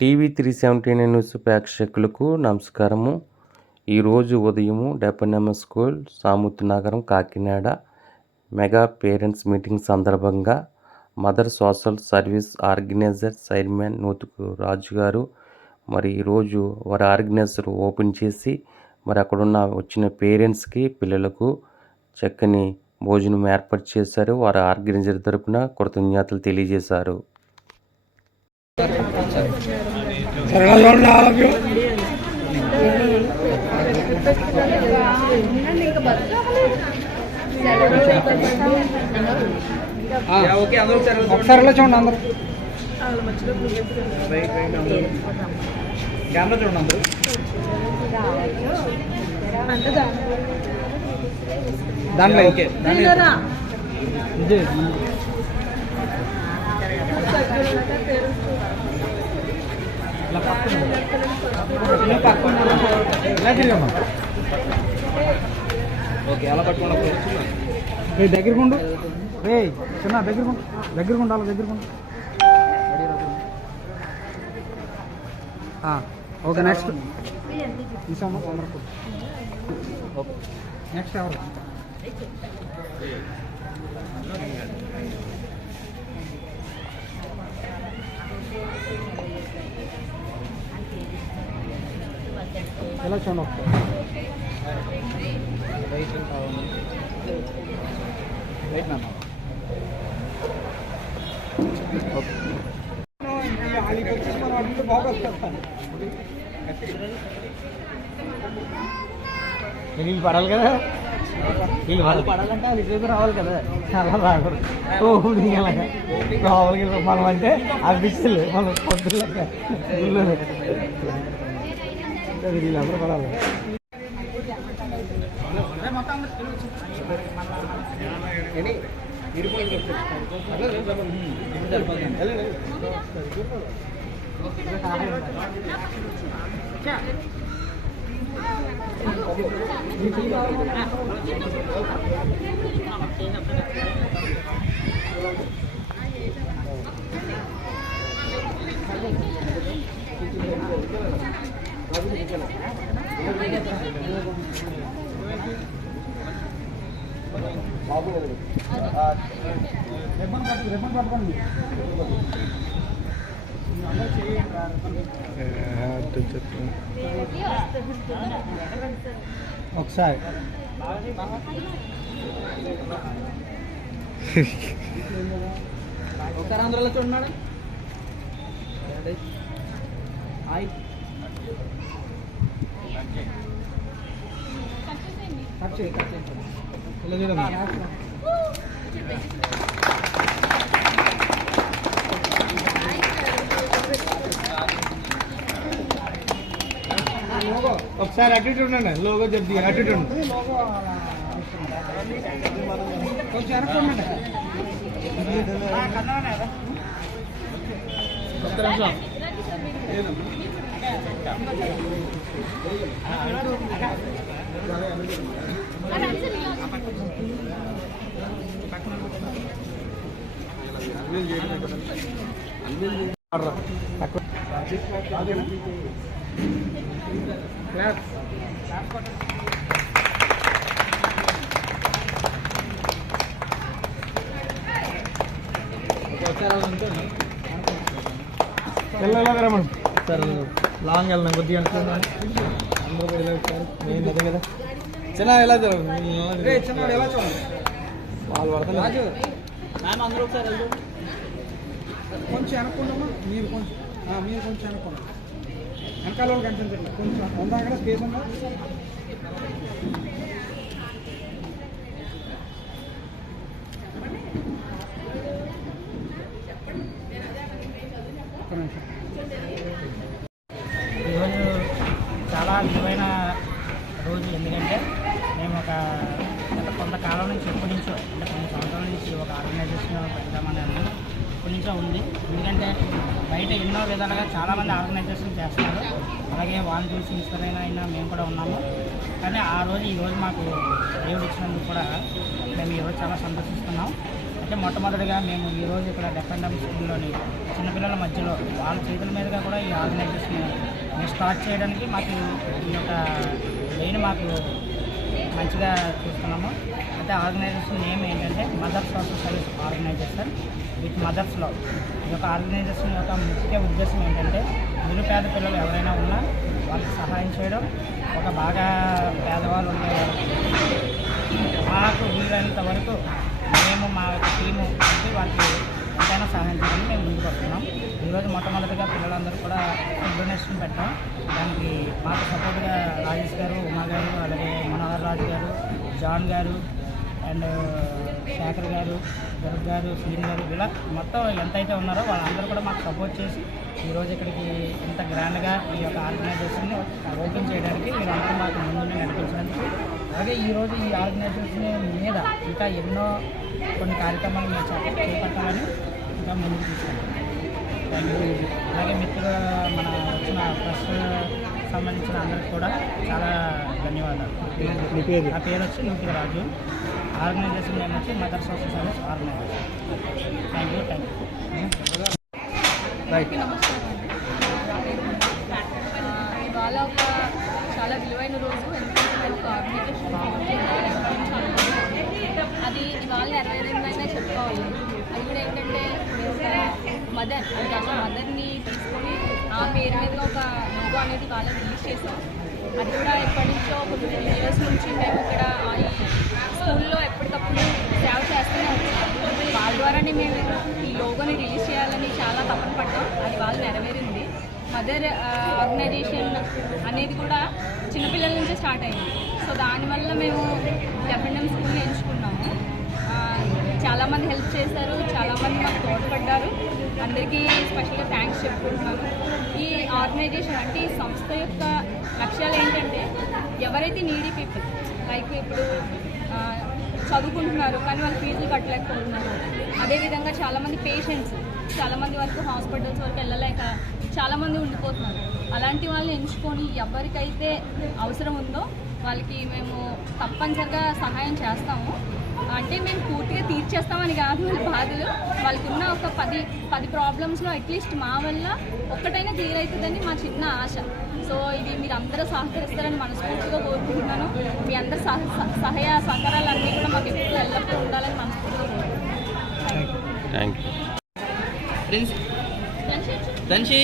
TV 379 news ప్రేక్షకులకు నమస్కారము. ఈరోజు ఉదయం డెపనమ్మ స్కూల్, సామూర్తి నగరం, కాకినాడ మెగా పేరెంట్స్ మీటింగ్ సందర్భంగా mother social service organizer chairman Nutuku Raju garu మరి ఈరోజు వారి ఆర్గనైజర్ ఓపెన్ చేసి మరి అక్కడున్న వచ్చిన పేరెంట్స్కి, పిల్లలకు చక్కని భోజనం ఏర్పాటు చేశారు. వారి ఆర్గనైజర్ తరపున కృతజ్ఞతలు తెలియజేశారు. ఒకసారి చూడండి అందరూ కెమెరా చూడండి అందరూ దాంట్లో ఓకే ఓకే అలా పట్టుకున్నప్పుడు దగ్గరకుండు రే చిన్న దగ్గరకుండు అలా దగ్గరకుండు. ఓకే నెక్స్ట్ నెక్స్ట్ ఎవరు ఎలా చూడండి ఒకసారి రైట్ మ్యామ్. వీళ్ళు పడాలి కదా, వీళ్ళు వాళ్ళు పడాలంటే అది చేతి రావాలి కదా, అలా రాకూడదు. అలాగా రావాలి మనం అంటే అనిపిస్తుంది మనం పొద్దులక వీళ్ళందరూ పడాలి. ఒకసారి ఒకసారి అందరిలో చూడండి. ఒకసారి అటు ఉండండి, లోగో చెప్తి అటు కొంచెం అనుకోండి. సార్ లాంగ్ వెళ్దాం కొద్దిగా అనుకున్నాను. అందరూ ఎలా వచ్చారు మెయిన్ అదే కదా. చిన్న ఎలా చూడండి, చిన్న ఎలా చూడండి వాళ్ళు పడతారు. అందరూ ఒకసారి కొంచెం అనుకున్నామా, మీరు కొంచెం అనుకున్నాం. వెనకాల వాళ్ళు కనిపించండి కొంచెం ఉందా అక్కడ స్పేస్ ఉందా. ఈరోజు చాలా విలువైన రోజు. ఎందుకంటే మేము గత కొంతకాలం నుంచి ఎప్పటి నుంచో అంటే కొన్ని సంవత్సరాల నుంచి ఒక ఆర్గనైజేషన్ పెడదామని ఎప్పటి నుంచో ఉంది. ఎందుకంటే బయట ఎన్నో విధాలుగా చాలామంది ఆర్గనైజేషన్ చేస్తున్నారు, అలాగే వాళ్ళని చూసి ఇన్స్పైర్ అయినా మేము కూడా ఉన్నాము. కానీ ఈరోజు మాకు దేవుడు ఇచ్చినందుకు కూడా మేము ఈరోజు చాలా సంతోషిస్తున్నాం. అంటే మొట్టమొదటిగా మేము ఈరోజు ఇక్కడ డెఫెండమ్ స్కూల్లోని చిన్నపిల్లల మధ్యలో వాళ్ళ చేతుల మీదుగా కూడా ఈ ఆర్గనైజేషన్ మేము స్టార్ట్ చేయడానికి మాకు ఈ యొక్క లైన్ మాకు మంచిగా చూస్తున్నాము. అంటే ఆర్గనైజేషన్ నేమ్ ఏంటంటే mother social service organization with మదర్స్లో. ఈ యొక్క ఆర్గనైజేషన్ యొక్క ముఖ్య ఉద్దేశం ఏంటంటే నిరుపేద పిల్లలు ఎవరైనా ఉన్నా వాళ్ళకి సహాయం చేయడం, ఒక బాగా పేదవాళ్ళు ఉండే మాకు వీలైనంత వరకు మేము మా యొక్క టీము అంటే వాళ్ళకి ఎంతైనా సహాయం చేయడానికి మేము ముందుకు వస్తున్నాం. ఈరోజు మొట్టమొదటిగా పిల్లలందరూ కూడా డొనేషన్ పెట్టాం. దానికి మాకు సపోర్ట్గా రాజేష్ గారు, ఉమా గారు, అలాగే మనోహర్ రాజు గారు, జాన్ గారు అండ్ శేఖర్ గారు, గరుడ్ గారు, శ్రీన్ గారు, ఇలా మొత్తం ఎంతైతే ఉన్నారో వాళ్ళందరూ కూడా మాకు సపోర్ట్ చేసి ఈరోజు ఇక్కడికి ఇంత గ్రాండ్గా ఈ యొక్క ఆర్గనైజేషన్ని ఓపెన్ చేయడానికి వీళ్ళందరూ మాకు ముందుండి నడిపించినందుకు, అలాగే ఈరోజు ఈ ఆర్గనైజేషన్ మీద ఇంకా ఎన్నో కొన్ని కార్యక్రమాలు మేము చేపట్టాలని ఇంకా ముందుకు తీసుకెళ్తాం. అలాగే మిత్రులు మన వచ్చిన ప్రెస్ సంబంధించిన అందరికి కూడా చాలా ధన్యవాదాలు. నా పేరు వచ్చి నూపిల రాజు. ఆర్గనైజేషన్ నేమ్ వచ్చి mother social service organisation. Thank you. ఇవాళ ఒక చాలా విలువైన రోజు. ఎందుకంటే నేను ఒక ఆర్గనైజేషన్ అది ఇవాళ నెరవేరిందనే చెప్పుకోవాలి. అది కూడా ఏంటంటే మదర్ని తీసుకొని ఆ పేరు మీద ఒక లోగో అనేది వాళ్ళు రిలీజ్ చేశాం. అది కూడా ఎప్పటి నుంచో కొన్ని ఇయర్స్ నుంచి మేము ఇక్కడ ఈ స్కూల్లో ఎప్పటికప్పుడు సేవ చేస్తూనే వచ్చాం. వాళ్ళ ద్వారానే మేము ఈ లోగోని రిలీజ్ చేయాలని చాలా తపన పడ్డాం. అది వాళ్ళు నెరవేరింది. మదర్ ఆర్గనైజేషన్ అనేది కూడా చిన్నపిల్లల నుంచే స్టార్ట్ అయింది. సో దానివల్ల మేము డెఫెండమ్ స్కూల్ని ఎంచుకున్నాము. చాలామంది హెల్ప్ చేశారు, చాలామంది మాకు తోడ్పడ్డారు. అందరికీ స్పెషల్గా థ్యాంక్స్ చెప్పుకుంటున్నాను. ఈ ఆర్గనైజేషన్ అంటే ఈ సంస్థ యొక్క లక్ష్యాలు ఏంటంటే ఎవరైతే నీడీ పీపుల్ లైక్ ఇప్పుడు చదువుకుంటున్నారు కానీ వాళ్ళు ఫీజులు కట్టలేకపోతున్నారు, అదేవిధంగా చాలామంది పేషెంట్స్ చాలామంది వరకు హాస్పిటల్స్ వరకు వెళ్ళలేక చాలామంది ఉండిపోతున్నారు. అలాంటి వాళ్ళని ఎంచుకొని ఎవరికైతే అవసరం ఉందో వాళ్ళకి మేము తప్పనిసరిగా సహాయం చేస్తాము. అంటే మేము పూర్తిగా తీర్చేస్తామని కాదు వాళ్ళ బాధలు. వాళ్ళకి ఉన్న ఒక 10 ప్రాబ్లమ్స్లో అట్లీస్ట్ మా వల్ల ఒక్కటైనా క్లియర్ అవుతుందని మా చిన్న ఆశ. సో ఇది మీరు అందరూ సహకరిస్తారని మనస్ఫూర్తిగా కోరుకుంటున్నాను. మీ అందరి సహాయ సహకారాలన్నీ కూడా మాకు ఎప్పుడు ఎల్లప్పుడూ ఉండాలని మనస్ఫూర్తిగా కోరుకుంటున్నాను. Thank you.